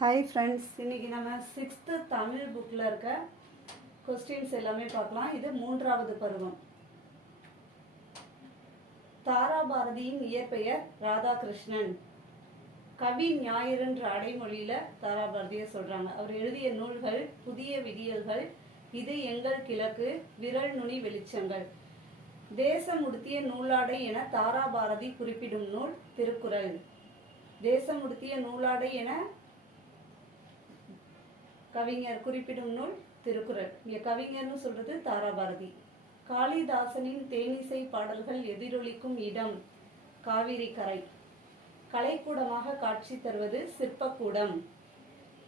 Hi friends இன்றைக்கி நம்ம sixth Tamil புக்கில் இருக்க கொஸ்டின்ஸ் எல்லாமே பார்க்கலாம். இது மூன்றாவது பருவம். தாரா பாரதியின் இயற்பெயர் ராதாகிருஷ்ணன். கவி ஞாயிறுன்ற அடைமொழியில் தாரா பாரதியை சொல்கிறாங்க அவர் எழுதிய நூல்கள் புதிய விடியல்கள் இது எங்கள் கிழக்கு விரல் நுனி வெளிச்சங்கள். தேசம் உடுத்திய நூலாடை என தாரா பாரதி குறிப்பிடும் நூல் திருக்குறள். தேசம் உடுத்திய நூலாடை என கவிஞர் குறிப்பிடும் நூல் திருக்குறள். இங்கே கவிஞர்னு சொல்றது தாராபாரதி. காளிதாசனின் தேனிசை பாடல்கள் எதிரொலிக்கும் இடம் காவிரி கரை கலைக்கூடமாக காட்சி தருவது சிற்பக்கூடம்.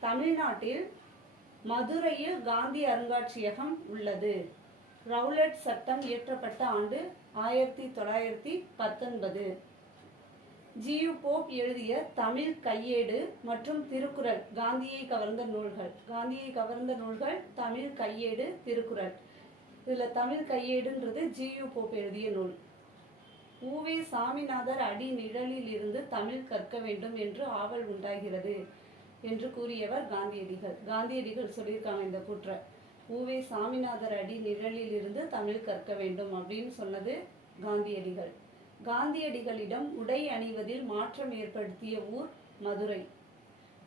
தமிழ்நாட்டில் மதுரையில் காந்தி அருங்காட்சியகம் உள்ளது. ரவுலட் சட்டம் இயற்றப்பட்ட ஆண்டு ஆயிரத்தி தொள்ளாயிரத்தி பத்தொன்பது. ஜியு போப் எழுதிய தமிழ் கையேடு மற்றும் திருக்குறள் காந்தியை கவர்ந்த நூல்கள். காந்தியை கவர்ந்த நூல்கள் தமிழ் கையேடு திருக்குறள். இதில் தமிழ் கையேடுன்றது ஜியு போப் எழுதிய நூல். ஊவே சாமிநாதர் அடி நிழலில் இருந்து தமிழ் கற்க வேண்டும் என்று ஆவல் உண்டாகிறது என்று கூறியவர் காந்தியடிகள். காந்தியடிகள் சொல்லியிருக்காங்க இந்த கூற்றை. ஊவே சாமிநாதர் அடி நிழலில் இருந்து தமிழ் கற்க வேண்டும் அப்படின்னு சொன்னது காந்தியடிகள். காந்தியடிகளிடம் உடை அணிவதில் மாற்றம் ஏற்படுத்திய ஊர் மதுரை.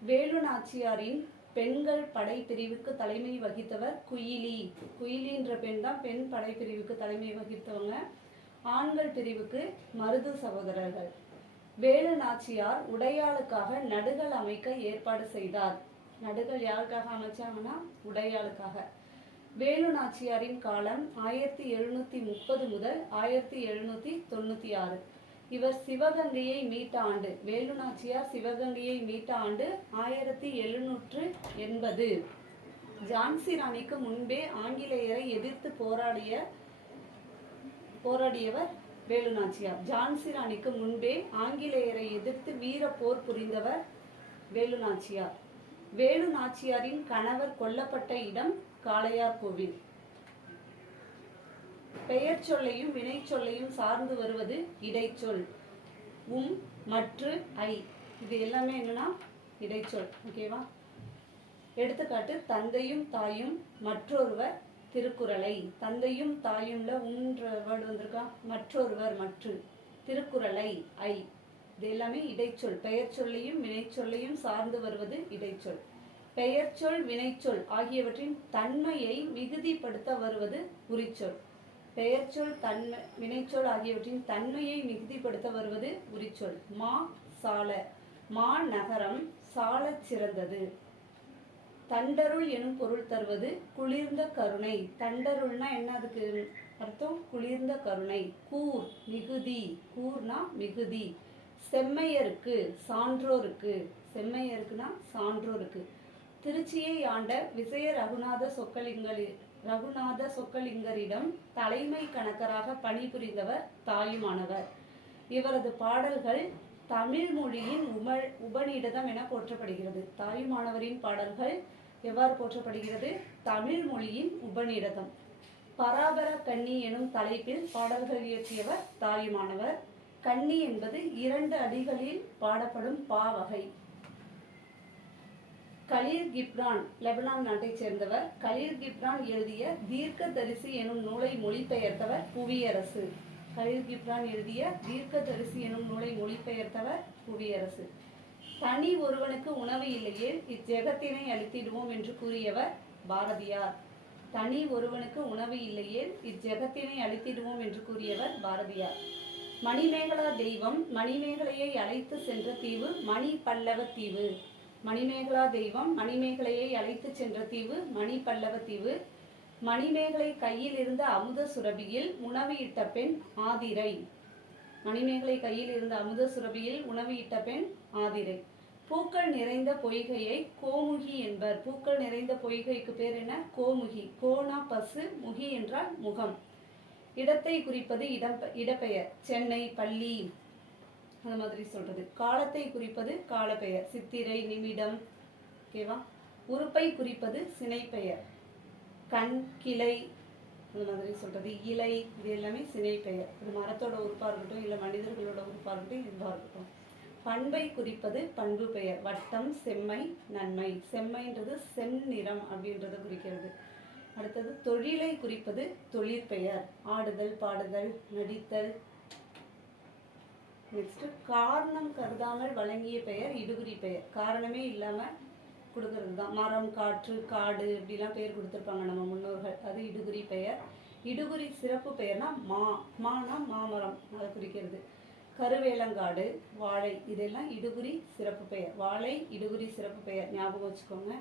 வேலு நாச்சியாரின் பெண்கள் படைப்பிரிவுக்கு தலைமை வகித்தவர் குயிலி. குயிலின்ற பெண் தான் பெண் படைப்பிரிவுக்கு தலைமை வகித்தவங்க. ஆண்கள் பிரிவுக்கு மருது சகோதரர்கள். வேலு நாச்சியார் உடையாளுக்காக நடுகள் அமைக்க ஏற்பாடு செய்தார். நடுகள் யாருக்காக அமைச்சாங்கன்னா உடையாளுக்காக. வேலு நாச்சியாரின் காலம் ஆயிரத்தி எழுநூத்தி முப்பது முதல் ஆயிரத்தி எழுநூத்தி தொண்ணூத்தி ஆறு. இவர் சிவகங்கையை மீட்ட ஆண்டு வேலு நாச்சியார் சிவகங்கையை மீட்ட ஆண்டு ஆயிரத்தி எழுநூற்று எண்பது. ஜான்சி ராணிக்கு முன்பே ஆங்கிலேயரை எதிர்த்து போராடிய போராடியவர் வேலு நாச்சியார் ஜான்சி ராணிக்கு முன்பே ஆங்கிலேயரை எதிர்த்து வீர போர் புரிந்தவர் வேலு நாச்சியார் வேலு நாச்சியாரின் கணவர் கொல்லப்பட்ட இடம் காளையார் கோவில். பெயர் சொல்லையும் வினை சொல்லையும் சார்ந்து வருவது இடைச்சொல். உம் மற்று ஐ. இது எல்லாமே என்னன்னா இடைச்சொல். ஓகேவா எடுத்துக்காட்டு தந்தையும் தாயும் மற்றொருவர் திருக்குறளை. தந்தையும் தாயும்ல உன்ற வேர்டு வந்திருக்கா? மற்றொருவர் மற்று. திருக்குறளை ஐ. இது எல்லாமே இடைச்சொல். பெயர் சொல்லையும் வினைச்சொல்லையும் சார்ந்து வருவது இடைச்சொல். பெயர்ச்சொல் வினைச்சொல் ஆகியவற்றின் தன்மையை மிகுதிப்படுத்த வருவது உரிச்சொல். பெயர்ச்சொல் தன்மை வினைச்சொல் ஆகியவற்றின் தன்மையை மிகுதிப்படுத்த வருவது உரிச்சொல். மா சால. மா நகரம் சால சிறந்தது. தண்டருள் எனும் பொருள் தருவது குளிர்ந்த கருணை. தண்டருள்னா என்ன அதுக்கு அர்த்தம்? குளிர்ந்த கருணை. கூர் மிகுதி. கூர்னா மிகுதி. செம்மையருக்கு சான்றோருக்கு. செம்மையருக்குனா சான்றோருக்கு. திருச்சியை ஆண்ட விஜய ரகுநாத சொக்கலிங்கரி ரகுநாத சொக்கலிங்கரிடம் தலைமை கணக்கராக பணிபுரிந்தவர் தாயுமானவர். இவரது பாடல்கள் தமிழ் மொழியின் உம உபநிடதம் என போற்றப்படுகிறது. தாயுமானவரின் பாடல்கள் எவ்வாறு போற்றப்படுகிறது? தமிழ் மொழியின் உபநிடதம். பராபர கன்னி எனும் தலைப்பில் பாடல்கள் இயற்றியவர் தாயுமானவர். கன்னி என்பது இரண்டு அடிகளில் பாடப்படும் பாவகை கலீர் கிப்ரான் லெபனான் நாட்டைச் சேர்ந்தவர். கலீர் கிப்ரான் எழுதிய தீர்க்க தரிசி எனும் நூலை மொழிபெயர்த்தவர் புவியரசு. கலீர் கிப்ரான் எழுதிய தீர்க்க தரிசி எனும் நூலை மொழிபெயர்த்தவர் புவியரசு. தனி ஒருவனுக்கு உணவு இல்லையே இச்செகத்தினை அளித்திடுவோம் என்று கூறியவர் பாரதியார். தனி ஒருவனுக்கு உணவு இல்லையே இச்செகத்தினை அளித்திடுவோம் என்று கூறியவர் பாரதியார். மணிமேகலா தெய்வம் மணிமேகலையை அழைத்து சென்ற தீவு மணி பல்லவ தீவு. மணிமேகலா தெய்வம் மணிமேகலையை அழைத்து சென்ற தீவு மணி பல்லவ தீவு. மணிமேகலை கையில் இருந்த அமுத சுரபியில் உணவு இட்ட பெண் ஆதிரை. மணிமேகலை கையில் இருந்த அமுத சுரபியில் உணவு இட்ட பெண் ஆதிரை. பூக்கள் நிறைந்த பொய்கையை கோமுகி என்பர். பூக்கள் நிறைந்த பொய்கைக்கு பேர் என்ன? கோமுகி. கோனா பசு முகி என்றால் முகம். இடத்தை குறிப்பது இடம் இடப்பெயர். சென்னை பள்ளி. அந்த மாதிரி சொல்றது. காலத்தை குறிப்பது காலப்பெயர். சித்திரை நிமிடம் ஓகேவா? உறுப்பை குறிப்பது சினைப்பெயர். கண் கிளை அந்த மாதிரி சொல்றது. இலை இது எல்லாமே சினைப்பெயர். இது மரத்தோட உறுப்பாக இருக்கட்டும் இல்லை மனிதர்களோட உறுப்பாக இருக்கட்டும் இதுவாக இருக்கட்டும். பண்பை குறிப்பது பண்பு பெயர். வட்டம் செம்மை நன்மை. செம்மைன்றது செந்நிறம் அப்படின்றத குறிக்கிறது. அடுத்தது தொழிலை குறிப்பது தொழிற்பெயர். ஆடுதல் பாடுதல் நடித்தல் நெக்ஸ்ட்டு காரணம் கருதாமல் வழங்கிய பெயர் இடுகுறி பெயர். காரணமே இல்லாமல் கொடுக்கறது தான் மரம் காற்று காடு இப்படிலாம் பெயர் கொடுத்துருப்பாங்க நம்ம முன்னோர்கள். அது இடுகுறி பெயர். இடுகுறி சிறப்பு பெயர்னா மா. மானா மாமரம். அதை குறிக்கிறது. கருவேலங்காடு வாழை இதெல்லாம் இடுகுறி சிறப்பு பெயர். வாழை இடுகுறி சிறப்பு பெயர். ஞாபகம் வச்சுக்கோங்க.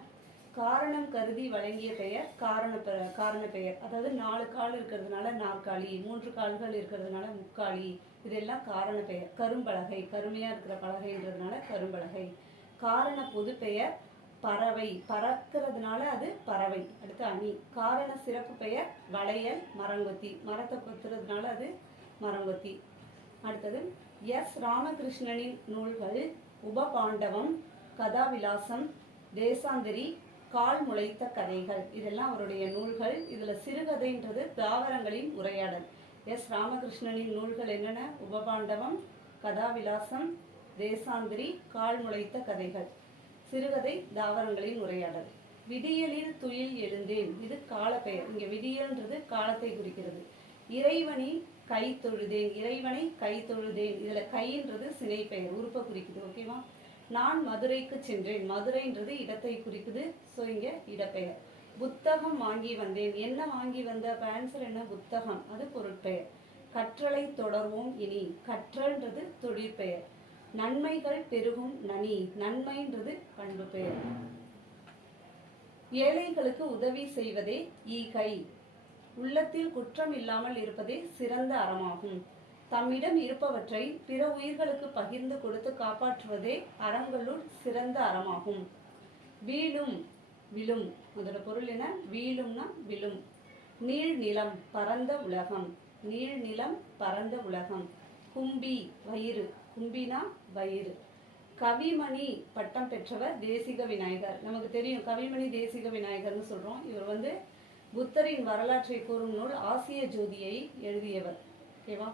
காரணம் கருதி வழங்கிய பெயர் காரண காரண பெயர். அதாவது நாலு கால் இருக்கிறதுனால நாற்காலி மூன்று கால்கள் இருக்கிறதுனால முக்காலி. இதெல்லாம் காரண பெயர். கரும்பலகை கருமையா இருக்கிற பலகைன்றதுனால கரும்பலகை. காரண பொது பெயர் பறவை. பறக்கிறதுனால அது பறவை. அடுத்து அணி. காரண சிறப்பு பெயர் வளையல் மரங்கொத்தி. மரத்தை கொத்துறதுனால அது மரங்கொத்தி. அடுத்தது எஸ். ராமகிருஷ்ணனின் நூல்கள் உபபாண்டவம் கதாவிலாசம் தேசாந்திரி கால் முளைத்த கதைகள். இதெல்லாம் அவருடைய நூல்கள். இதில் சிறுகதைன்றது தாவரங்களின் உரையாடல். எஸ் ராமகிருஷ்ணனின் நூல்கள் என்னென்ன? உபபாண்டவம் கதாவிலாசம் தேசாந்திரி கால் முளைத்த கதைகள். சிறுகதை தாவரங்களின் உரையாடல். விதியலில் துயில் எழுந்தேன். இது காலப்பெயர். இங்கே விதியல்ன்றது காலத்தை குறிக்கிறது. இறைவனி கை தொழுதேன் இறைவனை கை தொழுதேன் இதில் கைன்றது சினை பெயர் உறுப்பை குறிக்குது ஓகேவா? நான் மதுரைக்கு சென்றேன். மதுரைன்றது இடத்தை குறிக்குது. ஸோ இங்கே இடப்பெயர். புத்தகம் வாங்கி வந்தேன். என்ன வாங்கி வந்த? அப்ப ஆன்சர் என்ன? புத்தகம். அது பொருட்பெயர். கற்றலை தொடர்வோம் இனி. கற்றல்ன்றது தொழிற்பெயர். நன்மைகள் பெருகும் நனி. நன்மைன்றது பண்பு பெயர் ஏழைகளுக்கு உதவி செய்வதே ஈகை. உள்ளத்தில் குற்றம் இல்லாமல் இருப்பதே சிறந்த அறமாகும். தம்மிடம் இருப்பவற்றை பிற உயிர்களுக்கு பகிர்ந்து கொடுத்து காப்பாற்றுவதே அறங்களுள் சிறந்த அறமாகும். வீழும் விழும். அதோட பொருள் என்ன? வீழும்னா விழும். நீள் நிலம் பரந்த உலகம். நீள் நிலம் பரந்த உலகம். கும்பி வயிறு. கும்பினா வயிறு. கவிமணி பட்டம் பெற்றவர் தேசிக விநாயகர். நமக்கு தெரியும் கவிமணி தேசிக விநாயகர்னு சொல்றோம். இவர் வந்து புத்தரின் வரலாற்றை கூறும் நூல் ஆசிய ஜோதியை எழுதியவர். ஓகேவா?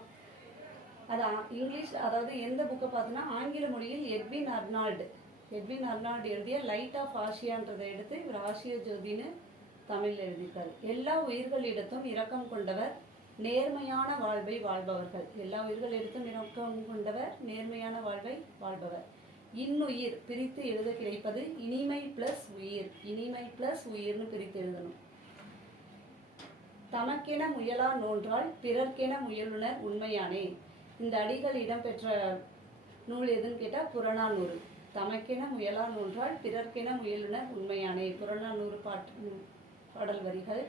அது இங்கிலீஷ் அதாவது எந்த புக்கை பார்த்தோன்னா ஆங்கில மொழியில் எட்வின் அர்னால்டு. எட்வின் அர்னால்டு எழுதிய லைட் ஆஃப் ஆசியான்றதை எடுத்து இவர் ஆசிய ஜோதின்னு தமிழில் எழுதியிருக்கார். எல்லா உயிர்களிடத்தும் இரக்கம் கொண்டவர் நேர்மையான வாழ்வை வாழ்பவர்கள். எல்லா உயிர்களிடத்தும் இரக்கம் கொண்டவர் நேர்மையான வாழ்வை வாழ்பவர். இன்னுயிர் பிரித்து எழுத கிடைப்பது இனிமை பிளஸ் உயிர். இனிமை பிளஸ் உயிர்னு பிரித்து எழுதணும். தமக்கென முயலா நோன்றால் பிறர்க்கென முயலுனர் உண்மையானே. இந்த அடிகள் இடம்பெற்ற நூல் எதுன்னு கேட்டால் புறநானூறு. தமக்கென முயலா நூன்றால் பிறர்க்கென முயலுனர் உண்மையானே. புறநானூறு பாட்டு பாடல் வரிகள்.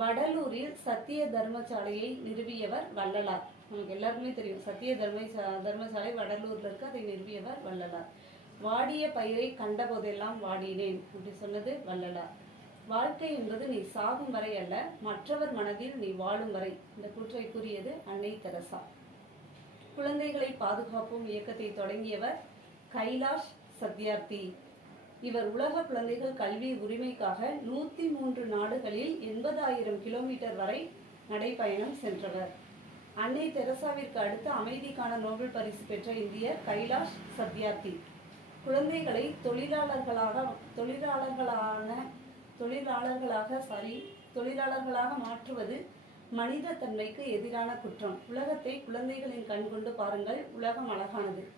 வடலூரில் சத்திய தர்மசாலையை நிறுவியவர் வள்ளலார். நமக்கு எல்லாருக்குமே தெரியும். சத்திய தர்ம தர்மசாலை வடலூர்ல இருக்கு. அதை நிறுவியவர் வள்ளலார். வாடிய பயிரை கண்ட போதெல்லாம் வாடினேன் அப்படி சொன்னது வள்ளலார். வாழ்க்கை என்பது நீ சாகும் வரை அல்ல மற்றவர் மனதில் நீ வாழும் வரை. இந்த கூற்றை கூறியது அன்னை தெரசா. குழந்தைகளை பாதுகாப்போம் இயக்கத்தை தொடங்கியவர் கைலாஷ் சத்யார்த்தி. இவர் உலக குழந்தைகள் கல்வி உரிமைக்காக நூத்தி மூன்று நாடுகளில் எண்பதாயிரம் கிலோமீட்டர் வரை நடைப்பயணம் சென்றவர். அன்னை தெரசாவிற்கு அடுத்து அமைதிக்கான நோபல் பரிசு பெற்ற இந்தியர் கைலாஷ் சத்யார்த்தி. குழந்தைகளை தொழிலாளர்களாக தொழிலாளர்களான தொழிலாளர்களாக சாரி தொழிலாளர்களாக மாற்றுவது மனித தன்மைக்கு எதிரான குற்றம். உலகத்தை குழந்தைகளின் கண் கொண்டு பாருங்கள். உலகம் அழகானது.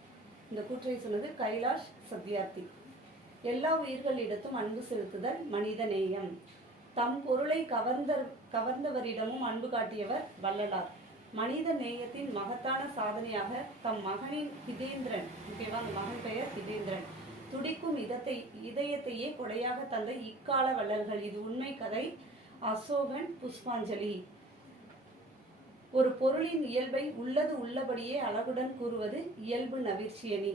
இந்த கூற்றை சொன்னது கைலாஷ் சத்யார்த்தி. எல்லா உயிர்களிடத்தும் அன்பு செலுத்துதல் மனித நேயம். தம் பொருளை கவர்ந்த கவர்ந்தவரிடமும் அன்பு காட்டியவர் வள்ளலார். மனித நேயத்தின் மகத்தான சாதனையாக தம் மகனின் ஹிதேந்திரன் ஓகேவா? அந்த மகன் பெயர் ஹிதேந்திரன். துடிக்கும் இதத்தை இதயத்தையே கொடையாக தந்த இக்கால வள்ளல்கள். இது உண்மை கதை. அசோகன் புஷ்பாஞ்சலி. ஒரு பொருளின் இயல்பை உள்ளது உள்ளபடியே அழகுடன் கூறுவது இயல்பு நவிர்ச்சியணி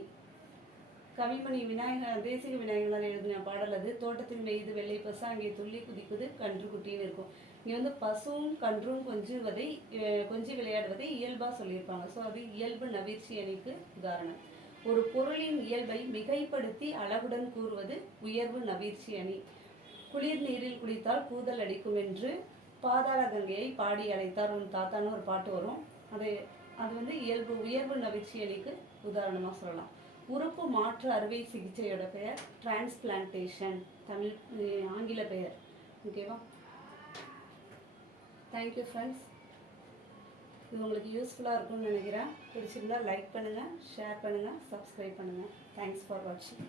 கவிமணி விநாயகர் தேசிக விநாயகனால் எழுதின பாடல் அது. தோட்டத்தில் மேய்து வெள்ளை பசு அங்கே துள்ளி குதிக்குது கன்று குட்டின்னு இருக்கும். இங்கே வந்து பசுவும் கன்றும் கொஞ்சுவதை கொஞ்சி விளையாடுவதை இயல்பாக சொல்லியிருப்பாங்க. ஸோ அது இயல்பு நவிர்ச்சி அணிக்கு உதாரணம். ஒரு பொருளின் இயல்பை மிகைப்படுத்தி அழகுடன் கூறுவது உயர்வு நவிர்ச்சி அணி. குளிர் நீரில் குளித்தால் கூதல் அடிக்கும் என்று பாதாள கங்கையை பாடி அழைத்தார் உன் தாத்தான்னு ஒரு பாட்டு வரும். அது அது வந்து இயல்பு உயர்வு நவிச்சியலிக்கு உதாரணமாக சொல்லலாம். உறுப்பு மாற்று அறுவை சிகிச்சையோட பெயர் டிரான்ஸ்பிளான்டேஷன். தமிழ் ஆங்கில பெயர். ஓகேவா தேங்க்யூ ஃப்ரெண்ட்ஸ் இது உங்களுக்கு யூஸ்ஃபுல்லாக இருக்கும்னு நினைக்கிறேன். பிடிச்சிருந்தா லைக் பண்ணுங்கள் ஷேர் பண்ணுங்கள் சப்ஸ்கிரைப் பண்ணுங்கள் தேங்க்ஸ் ஃபார் வாட்சிங்